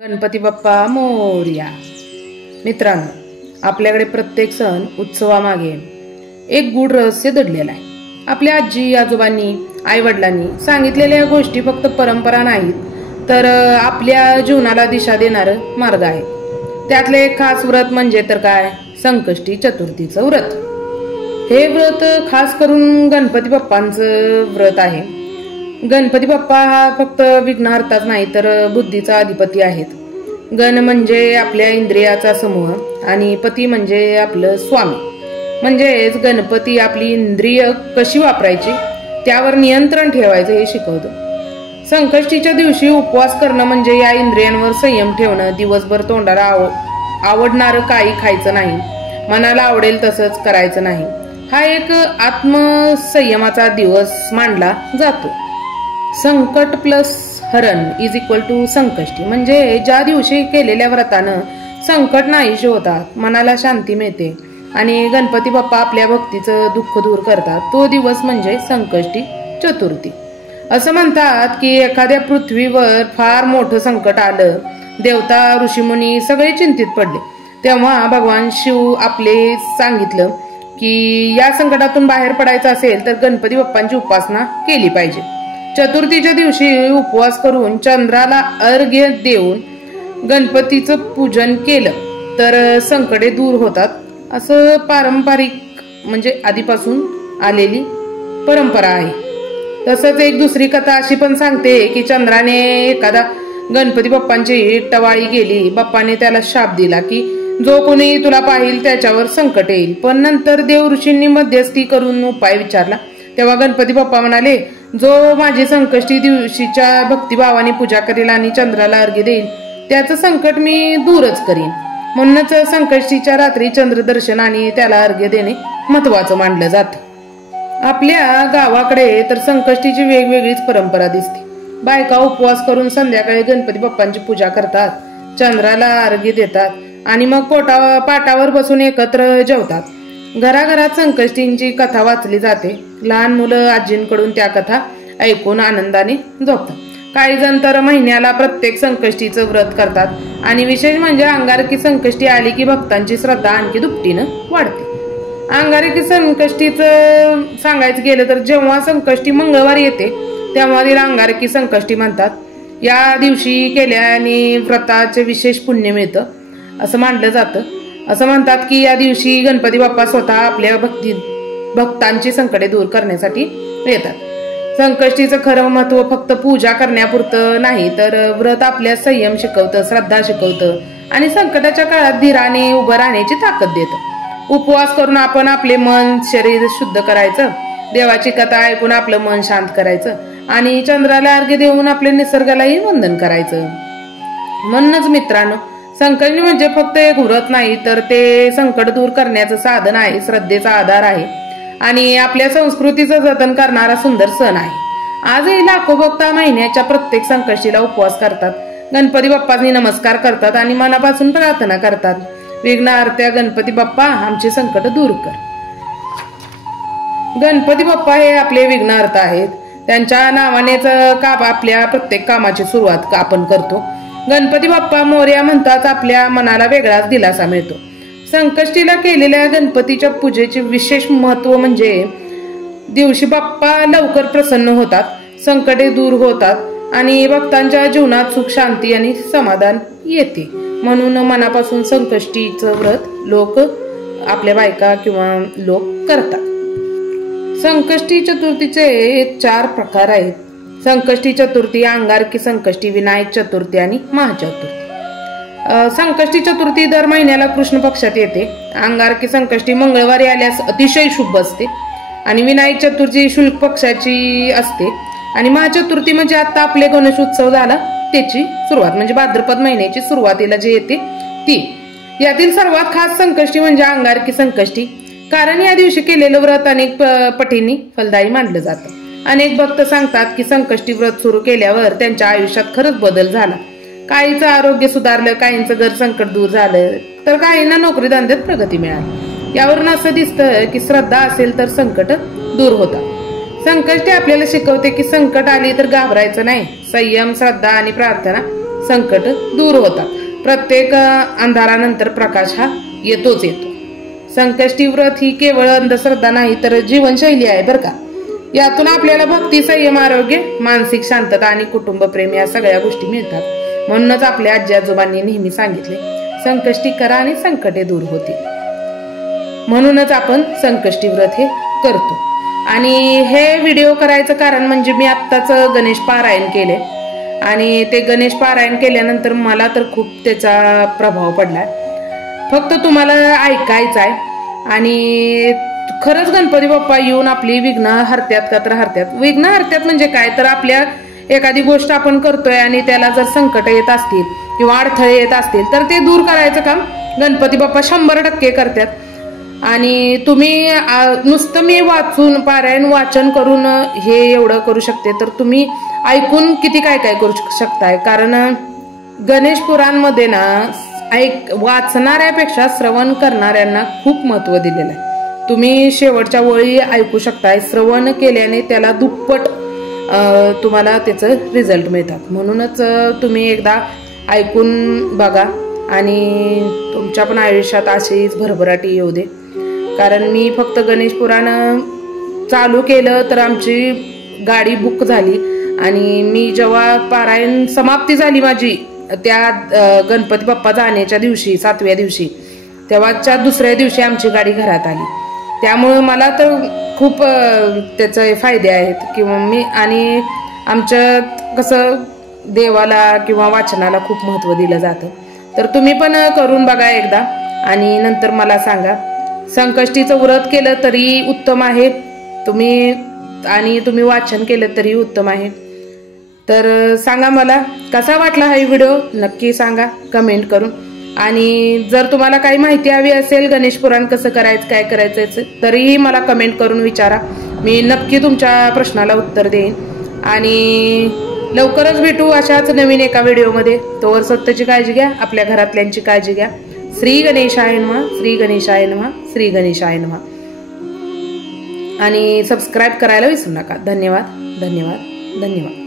गणपती बाप्पा मोरया। मित्रांनो, आपल्याकडे प्रत्येक सण उत्सवामागे एक गूढ रहस्य दडलेलं आहे। आपल्या आजी आजोबांनी आई वडिलांनी सांगितलेल्या गोष्टी फक्त परंपरा नाहीत तर आपल्या जीवनाला दिशा देणारं मार्ग आहे। त्यातले एक खास व्रत म्हणजे तर काय, संकष्टी चतुर्थीचं व्रत। हे व्रत खास करून गणपती बाप्पांचं व्रत आहे। गणपती बाप्पा हा फक्त विघ्नहर्ताच नाही तर बुद्धीचा अधिपती आहेत। गण म्हणजे आपल्या इंद्रियाचा समूह आणि पती म्हणजे आपलं स्वामी। म्हणजेच गणपती आपली इंद्रिय कशी वापरायची त्यावर नियंत्रण ठेवायचं हे शिकवतो। संकष्टीच्या दिवशी उपवास करणं म्हणजे या इंद्रियांवर संयम ठेवणं। दिवसभर तोंडाला आवडणारं काही खायचं नाही, मनाला आवडेल तसंच करायचं नाही। हा एक आत्मसंयमाचा दिवस मानला जातो। संकट प्लस हरण इज इक्वल टू संकष्टी। म्हणजे ज्या दिवशी केलेल्या व्रतानं संकट नाहीशी होतात, मनाला शांती मिळते आणि गणपती बाप्पा आपल्या भक्तीचं दुःख दूर करतात, तो दिवस म्हणजे संकष्टी चतुर्थी। असं म्हणतात की एखाद्या पृथ्वीवर फार मोठं संकट आलं, देवता ऋषीमुनी सगळे चिंतित पडले, तेव्हा भगवान शिव आपले सांगितलं की या संकटातून बाहेर पडायचं असेल तर गणपती बाप्पांची उपासना केली पाहिजे। चतुर्थीच्या दिवशी उपवास करून चंद्राला अर्घ्य देऊन गणपतीचं पूजन केलं तर संकटे दूर होतात, असं पारंपरिक म्हणजे आधीपासून आलेली परंपरा आहे। तसंच एक दुसरी कथा अशी पण सांगते की चंद्राने एखादा गणपती बाप्पांची टवाळी गेली, बाप्पाने त्याला शाप दिला की जो कोणी तुला पाहिल त्याच्यावर संकट येईल। पण नंतर देव ऋषींनी मध्यस्थी करून उपाय विचारला, तेव्हा गणपती बाप्पा म्हणाले, जो माझी संकष्टी दिवशीच्या भक्तिभावाने पूजा करेल आणि चंद्राला अर्घ्य देईल त्याचं संकट मी दूरच करीन। म्हणूनच संकष्टीच्या रात्री चंद्रदर्शन आणि त्याला अर्घ्य देणे महत्वाचं मानलं जातं। आपल्या गावाकडे तर संकष्टीची वेगवेगळीच परंपरा दिसते। बायका उपवास करून संध्याकाळी गणपती बाप्पांची पूजा करतात, चंद्राला अर्घ्य देतात आणि मग पाटावर बसून एकत्र जेवतात। घराघरात संकष्टींची कथा वाचली जाते। लहान मुलं आजींकडून त्या कथा ऐकून आनंदाने झोपतात। काही जण तर महिन्याला प्रत्येक संकष्टीचं व्रत करतात आणि विशेष म्हणजे अंगारकी संकष्टी आली की भक्तांची श्रद्धा आणखी दुपटीनं वाढते। अंगारकी संकष्टीचं सांगायचं गेलं तर जेव्हा संकष्टी मंगळवारी येते तेव्हा तिला अंगारकी संकष्टी म्हणतात। या दिवशी केल्याने व्रताचे विशेष पुण्य मिळतं असं मानलं जातं। असं म्हणतात की या दिवशी गणपती बाप्पा स्वतः आपल्या भक्तांची संकटे दूर करण्यासाठी येतात। संकष्टीचं खरं महत्व फक्त पूजा करण्यापुरतं नाही तर व्रत आपल्या संयम शिकवतं, श्रद्धा शिकवतं आणि संकटाच्या काळात धीराने उभं राहण्याची ताकद देतं। उपवास करून आपण आपले मन शरीर शुद्ध करायचं, देवाची कथा ऐकून आपलं मन शांत करायचं आणि चंद्राला अर्घ्य देऊन आपल्या निसर्गालाही वंदन करायचं। म्हणूनच मित्रांनो, संकष्टी म्हणजे फक्त एक व्रत नाही तर ते संकट दूर करण्याचं साधन आहे, श्रद्धेचा आधार आहे आणि आपल्या संस्कृतीचं जतन करणारा सुंदर सण आहे। आजही लाखो भक्त महिन्याच्या प्रत्येक संकष्टीला उपवास करतात, गणपती बाप्पांनी नमस्कार करतात आणि मनापासून प्रार्थना करतात, विघ्नहर्त्या गणपती बाप्पा आमचे संकट दूर कर। गणपती बाप्पा हे आपले विघ्नहर्ता आहेत। त्यांच्या नावानेच आपल्या प्रत्येक कामाची सुरुवात आपण करतो। गणपती बाप्पा मोरया म्हणतात आपल्या मनाला वेगळाच दिलासा मिळतो। संकष्टीला केलेल्या गणपतीच्या पूजेचे विशेष महत्व म्हणजे दिवशी बाप्पा लवकर प्रसन्न होतात, संकटे दूर होतात आणि भक्तांच्या जीवनात सुख शांती आणि समाधान येते। म्हणून मनापासून संकष्टीचं व्रत लोक आपल्या बायका किंवा लोक करतात। संकष्टी चतुर्थीचे 4 प्रकार आहेत। संकष्टी चतुर्थी, अंगारकी संकष्टी, विनायक चतुर्थी आणि महाचतुर्थी। संकष्टी चतुर्थी दर महिन्याला कृष्ण पक्षात येते। अंगारकी संकष्टी मंगळवारी आल्यास अतिशय शुभ असते आणि विनायक चतुर्थी शुक्ल पक्षाची असते आणि महाचतुर्थी म्हणजे आता आपले गणेश उत्सव झाला त्याची सुरुवात, म्हणजे भाद्रपद महिन्याची सुरुवातीला जे येते ती। यातील सर्वात खास संकष्टी म्हणजे अंगारकी संकष्टी, कारण या दिवशी केलेलं व्रत अनेक पटींनी फलदायी मानलं जातं। अनेक भक्त सांगतात की संकष्टी व्रत सुरू केल्यावर त्यांच्या आयुष्यात खरंच बदल झाला। काहींचं आरोग्य सुधारलं, काहींचं घर संकट दूर झालं तर काहींना नोकरी धंद्यात प्रगती मिळाली। यावरून असं दिसतं की श्रद्धा असेल तर संकट दूर होतात। संकष्टी आपल्याला शिकवते की संकट आली तर घाबरायचं नाही, संयम, श्रद्धा आणि प्रार्थना संकट दूर होतात. प्रत्येक अंधारानंतर प्रकाश हा येतोच येतो. संकष्टी व्रत ही केवळ अंधश्रद्धा नाही तर जीवनशैली आहे बरं का. यातून आपल्याला भक्ती, संयम, आरोग्य, मानसिक शांतता आणि कुटुंब प्रेम या सगळ्या गोष्टी मिळतात. म्हणूनच आपल्या आजी आजोबांनी नेहमी सांगितले, संकष्टी करा आणि संकटे दूर होतील. म्हणूनच आपण संकष्टी व्रत हे करतो. आणि हे व्हिडिओ करायचं कारण म्हणजे मी आत्ताच गणेश पारायण केले आणि ते गणेश पारायण केल्यानंतर मला तर खूप त्याचा प्रभाव पडलाय. फक्त तुम्हाला ऐकायचं आहे आणि खरंच गणपती बाप्पा येऊन आपली विघ्न हरत्यात का तर हरत्यात. विघ्न हरत्यात म्हणजे काय तर आपल्या एखादी गोष्ट आपण करतोय आणि त्याला जर संकट येत असतील किंवा अडथळे येत असतील तर ते दूर करायचं काम गणपती बाप्पा 100% करतात. आणि तुम्ही नुसतं मी वाचून पारायण वाचन करून हे एवढं करू शकते तर तुम्ही ऐकून किती काय काय करू शकताय. कारण गणेश पुराणमध्ये ना वाचणाऱ्यापेक्षा श्रवण करणाऱ्यांना खूप महत्व दिलेलं आहे. तुम्ही शेवटच्या वेळी ऐकू शकताय. श्रवण केल्याने त्याला दुप्पट तुम्हाला त्याचं रिझल्ट मिळतात. म्हणूनच तुम्ही एकदा ऐकून बघा आणि तुमच्या पण आयुष्यात अशीच भरभराटी येऊ दे. कारण मी फक्त गणेश पुराण चालू केलं तर आमची गाडी बुक झाली आणि मी जेव्हा पारायण समाप्ती झाली माझी त्या गणपती बाप्पा जाण्याच्या दिवशी 7व्या दिवशी तेव्हाच्या दुसऱ्या दिवशी आमची गाडी घरात आली. त्यामुळे मला तर खूप त्याचे फायदे आहेत किंवा मी आणि आमच्यात कसं देवाला किंवा वाचनाला खूप महत्व दिलं जातं. तर तुम्ही पण करून बघा एकदा आणि नंतर मला सांगा. संकष्टीचं व्रत केलं तरी उत्तम आहे तुम्ही वाचन केलं तरी उत्तम आहे. तर सांगा मला कसा वाटला हा व्हिडिओ, नक्की सांगा कमेंट करून. आणि जर तुम्हाला काही माहिती हवी असेल गणेश पुराण कसं करायचं काय करायचं तरीही मला कमेंट करून विचारा. मी नक्की तुमच्या प्रश्नाला उत्तर देईन. आणि लवकरच भेटू अशाच नवीन एका व्हिडिओमध्ये. तोवर स्वतःची काळजी घ्या, आपल्या घरातल्यांची काळजी घ्या. श्री गणेशाय नमः, श्री गणेशाय नमः, श्री गणेशाय नमः. आणि सबस्क्राईब करायला विसरू नका. धन्यवाद धन्यवाद धन्यवाद.